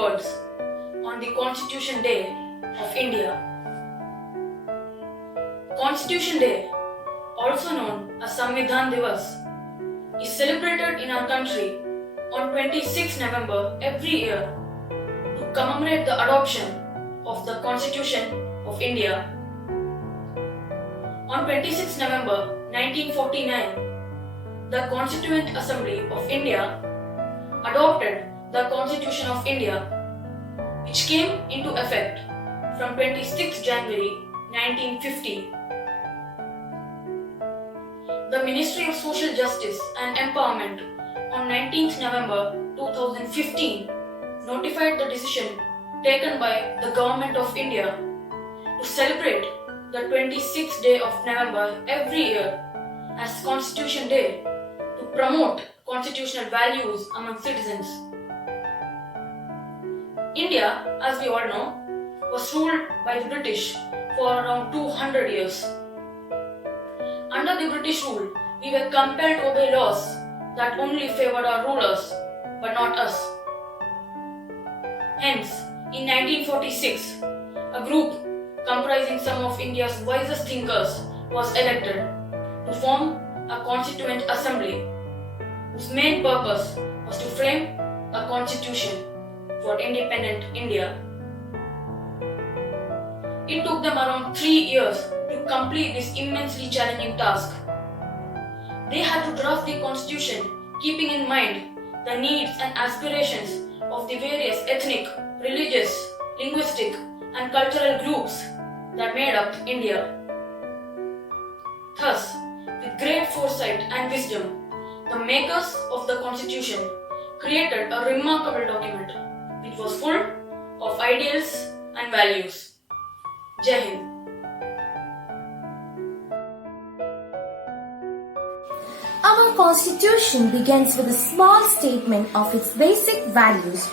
words on the Constitution Day of India. Constitution Day, also known as Samvidhan Divas, is celebrated in our country on 26 November every year to commemorate the adoption of the Constitution of India. On 26 November 1949, the Constituent Assembly of India adopted the Constitution of India, which came into effect from 26 January 1950. The Ministry of Social Justice and Empowerment on 19th November 2015 notified the decision taken by the Government of India to celebrate the 26th day of November every year as Constitution Day to promote constitutional values among citizens. India, as we all know, was ruled by the British for around 200 years. Under the British rule, we were compelled to obey laws that only favored our rulers, but not us. Hence, in 1946, a group comprising some of India's wisest thinkers was elected to form a Constituent Assembly, whose main purpose was to frame a constitution for independent India. It took them around 3 years to complete this immensely challenging task. They had to draft the constitution keeping in mind the needs and aspirations of the various ethnic, religious, linguistic and cultural groups that made up India. Thus, with great foresight and wisdom, the makers of the constitution created a remarkable document which was full of ideals and values. Jai Hind. Our Constitution begins with a small statement of its basic values.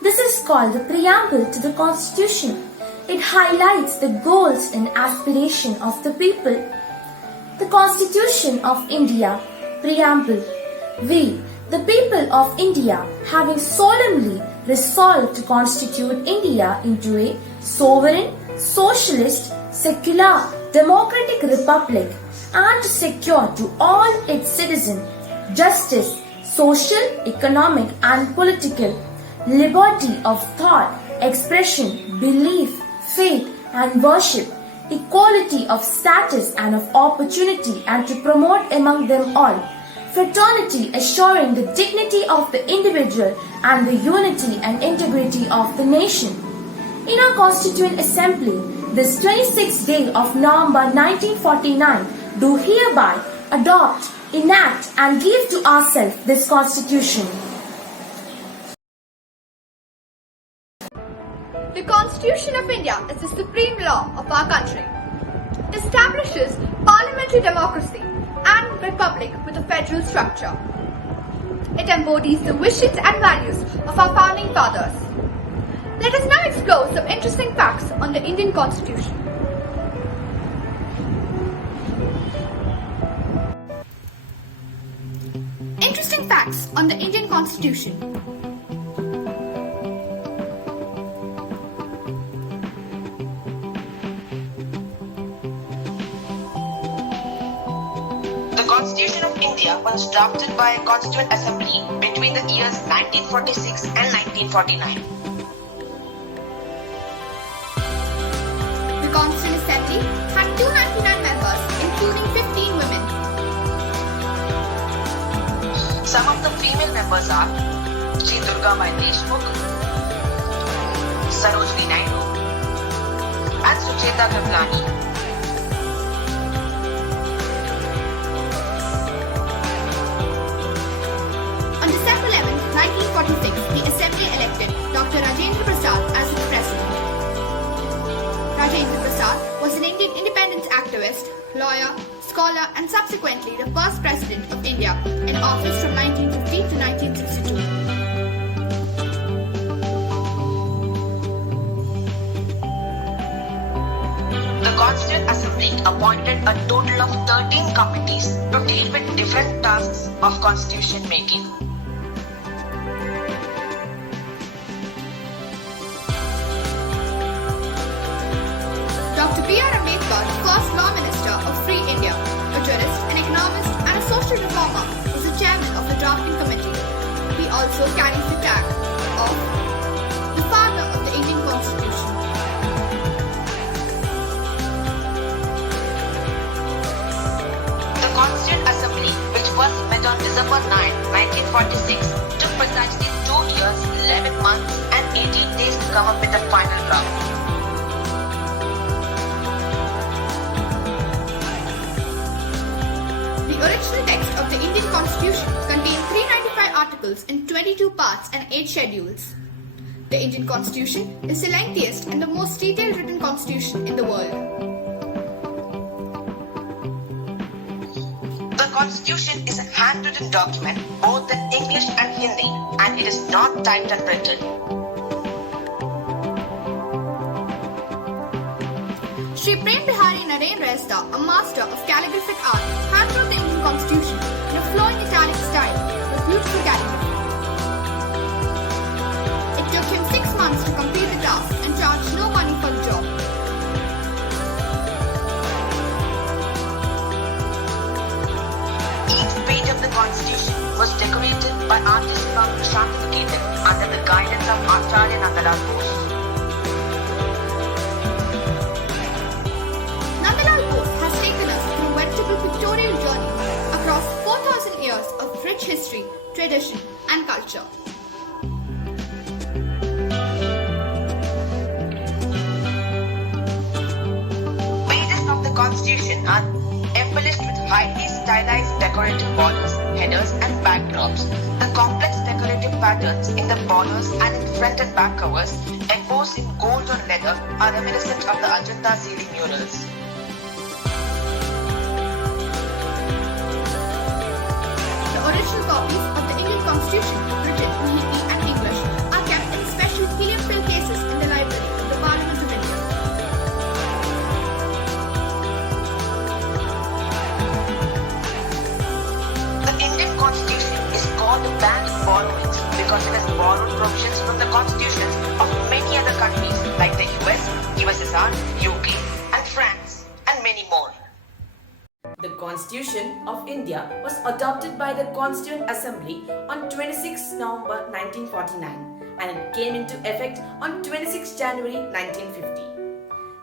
This is called the Preamble to the Constitution. It highlights the goals and aspiration of the people. The Constitution of India, Preamble. We, the people of India, having solemnly resolved to constitute India into a sovereign, socialist, secular, democratic republic, and to secure to all its citizens justice, social, economic and political, liberty of thought, expression, belief, faith and worship, equality of status and of opportunity, and to promote among them all fraternity, assuring the dignity of the individual and the unity and integrity of the nation. In our Constituent Assembly, this 26th day of November 1949, do hereby adopt, enact and give to ourselves this Constitution. The Constitution of India is the supreme law of our country. It establishes parliamentary democracy and republic with a federal structure. It embodies the wishes and values of our founding fathers. Let us now explore some interesting facts on the Indian Constitution. Interesting facts on the Indian Constitution. The Constitution of India was drafted by a Constituent Assembly between the years 1946 and 1949. The Constituent Assembly had 299 members, including 15 women. Some of the female members are Sri Durga Mai Deshmukh, Sarojini Naidu, and Sucheta Kriplani. On December 11, 1946, the Assembly elected Dr. Rajendra Prasad as its president. Rajendra Prasad was an Indian independence activist, lawyer, scholar and subsequently the first president of India in office from 1950 to 1962. The Constituent Assembly appointed a total of 13 committees to deal with different tasks of constitution making. Ambedkar, the first Law Minister of Free India, a jurist, an economist, and a social reformer, was the chairman of the drafting committee. He also carries the tag of the father of the Indian Constitution. The Constituent Assembly, which first met on December 9, 1946, took precisely 2 years, 11 months, and 18 days to come up with the final draft. The original text of the Indian Constitution contained 395 articles in 22 parts and 8 schedules. The Indian Constitution is the lengthiest and the most detailed written constitution in the world. The Constitution is a handwritten document both in English and Hindi, and it is not typed and printed. Sri Preamble, a master of calligraphic art, handwrote the Indian Constitution in a flowing italic style with beautiful calligraphy. It took him 6 months to complete the task and charged no money for the job. Each page of the Constitution was decorated by artists from Shantiniketan under the guidance of Acharya Nandalal Bose. Nandalal Bose has taken us through a veritable pictorial journey across 4,000 years of rich history, tradition, and culture. Pages of the Constitution are embellished with highly stylized decorative borders, headers, and backdrops. The complex decorative patterns in the borders and in front and back covers, embossed in gold on leather, are reminiscent of the Ajanta ceiling murals. The original copies of the Indian Constitution, written in Hindi and English, are kept in special helium-filled cases in the library of the Parliament of India. The Indian Constitution is called a bank of borrowings because it has borrowed provisions from the constitutions of many other countries like the US, USSR, UK, and France, and many more. The Constitution of India was adopted by the Constituent Assembly on 26 November 1949 and it came into effect on 26 January 1950.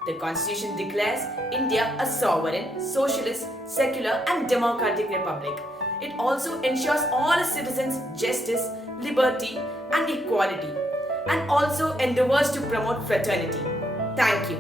The Constitution declares India a sovereign, socialist, secular and democratic republic. It also ensures all its citizens justice, liberty and equality and also endeavors to promote fraternity. Thank you.